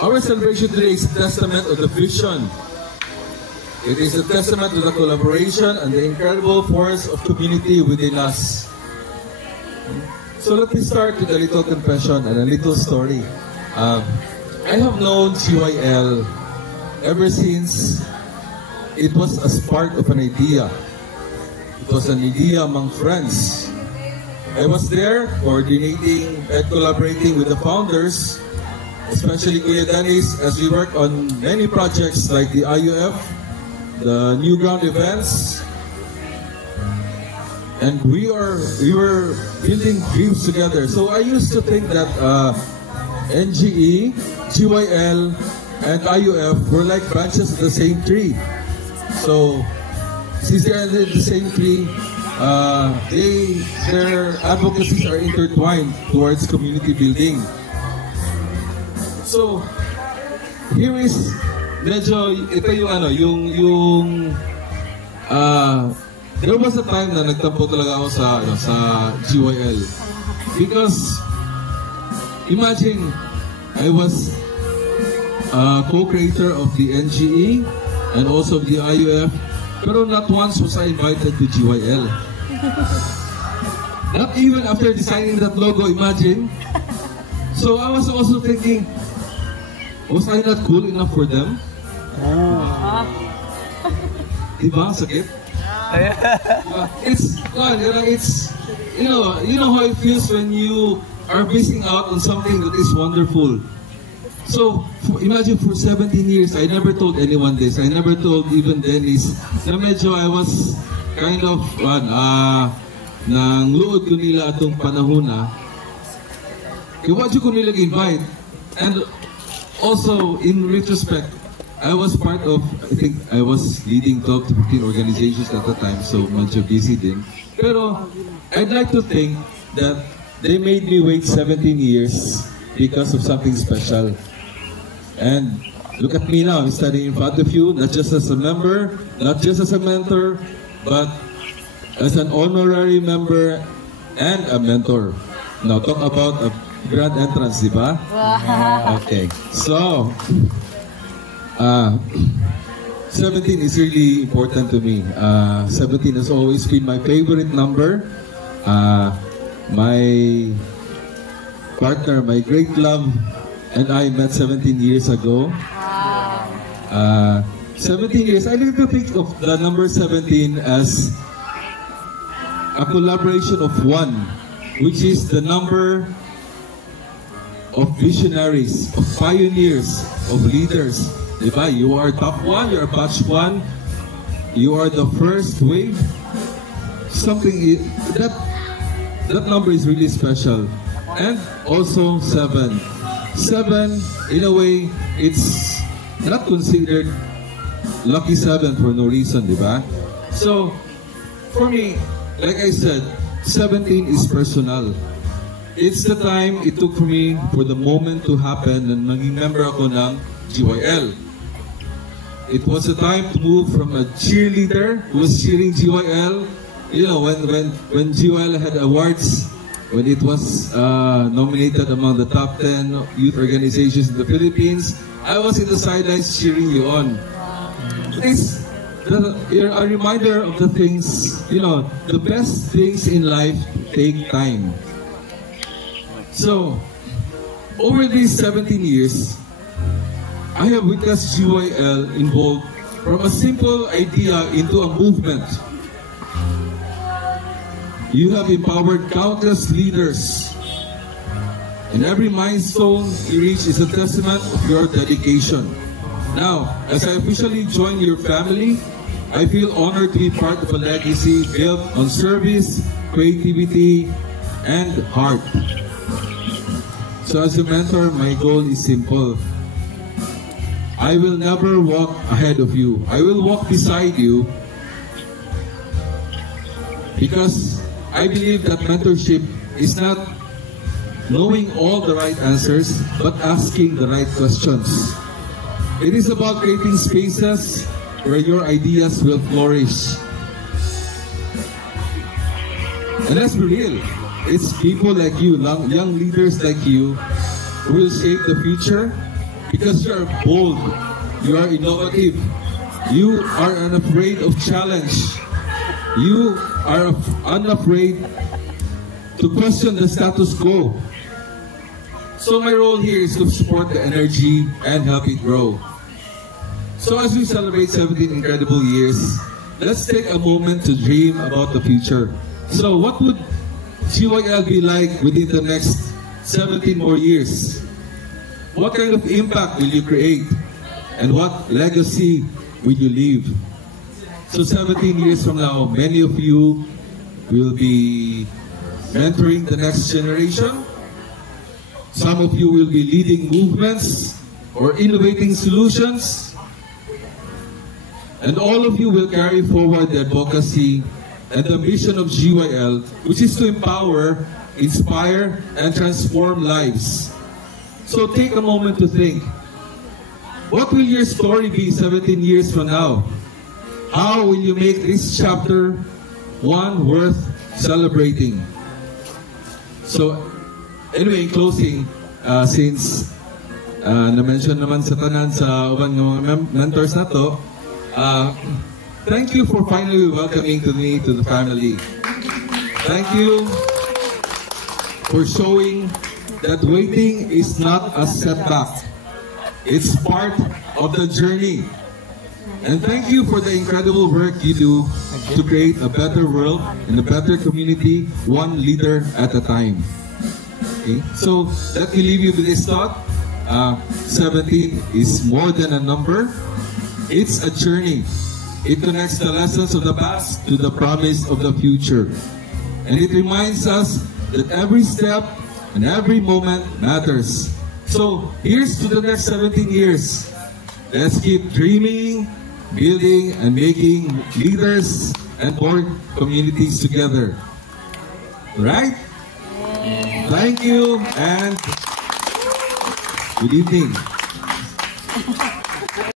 Our celebration today is a testament of the vision. It is a testament to the collaboration and the incredible force of community within us. So let me start with a little confession and a little story. I have known GYL ever since it was a spark of an idea. It was an idea among friends. I was there coordinating and collaborating with the founders, especially Kuya Dennis, as we work on many projects like the IUF, the Newground events, and we were building dreams together. So I used to think that NGE, GYL, and IUF were like branches of the same tree. So since they are in the same tree, their advocacies are intertwined towards community building. So here is medyo ito yung there was a time na nagtampo talaga ako sa GYL because imagine I was co-creator of the NGE and also of the IUF, pero not once was I invited to GYL. Not even after designing that logo, imagine. So I was also thinking, was I not cool enough for them? Diba? Sakit? It's you know how it feels when you are missing out on something that is wonderful. So imagine for 17 years, I never told anyone this. I never told even Dennis na medyo I was kind of nang luod ko nila atong panahon na iwadyo ko nila invite. And also in retrospect, I was part of, I think I was leading 12 to 15 organizations at the time, so medyo busy din. Pero I'd like to think that they made me wait 17 years because of something special. And look at me now, I'm standing in front of you, not just as a member, not just as a mentor, but as an honorary member and a mentor. Now talk about a grand entrance, di ba? Wow. Okay, so 17 is really important to me. 17 has always been my favorite number. My partner, my great love, and I met 17 years ago. 17 years, I like to think of the number 17 as a collaboration of one, which is the number of visionaries, of pioneers, of leaders. Diba? You are top one, you are batch one, you are the first wave. Something that number is really special. And also 7. 7, in a way, it's not considered lucky 7 for no reason, diba? So, for me, like I said, 17 is personal. It's the time it took for me for the moment to happen and maging member ako ng GYL. It was a time to move from a cheerleader who was cheering GYL. You know, when GYL had awards, when it was nominated among the top 10 youth organizations in the Philippines, I was in the sidelines cheering you on. It's a reminder of the things, you know, the best things in life take time. So, over these 17 years, I have witnessed GYL evolve from a simple idea into a movement. You have empowered countless leaders, and every milestone you reach is a testament of your dedication. Now, as I officially join your family, I feel honored to be part of a legacy built on service, creativity, and heart. So as a mentor, my goal is simple. I will never walk ahead of you. I will walk beside you, because I believe that mentorship is not knowing all the right answers, but asking the right questions. It is about creating spaces where your ideas will flourish. And let's be real, it's people like you, young leaders like you, who will shape the future because you are bold, you are innovative, you are unafraid of challenge, you are unafraid to question the status quo. So my role here is to support the energy and help it grow. So as we celebrate 17 incredible years, let's take a moment to dream about the future. So what would GYL be like within the next 17 more years? What kind of impact will you create? And what legacy will you leave? So 17 years from now, many of you will be mentoring the next generation. Some of you will be leading movements or innovating solutions. And all of you will carry forward the advocacy and the mission of GYL, which is to empower, inspire, and transform lives. So take a moment to think. What will your story be 17 years from now? How will you make this chapter one worth celebrating? So, anyway, in closing, since na-mention naman sa tanan sa ubang mga mentors na to, thank you for finally welcoming me to the family. Thank you for showing that waiting is not a setback. It's part of the journey. And thank you for the incredible work you do to create a better world and a better community, one leader at a time. Okay? So let me leave you with this thought. 17 is more than a number. It's a journey. It connects the lessons of the past to the promise of the future. And it reminds us that every step and every moment matters. So here's to the next 17 years. Let's keep dreaming, building, and making leaders and more communities together. Right? Thank you and good evening.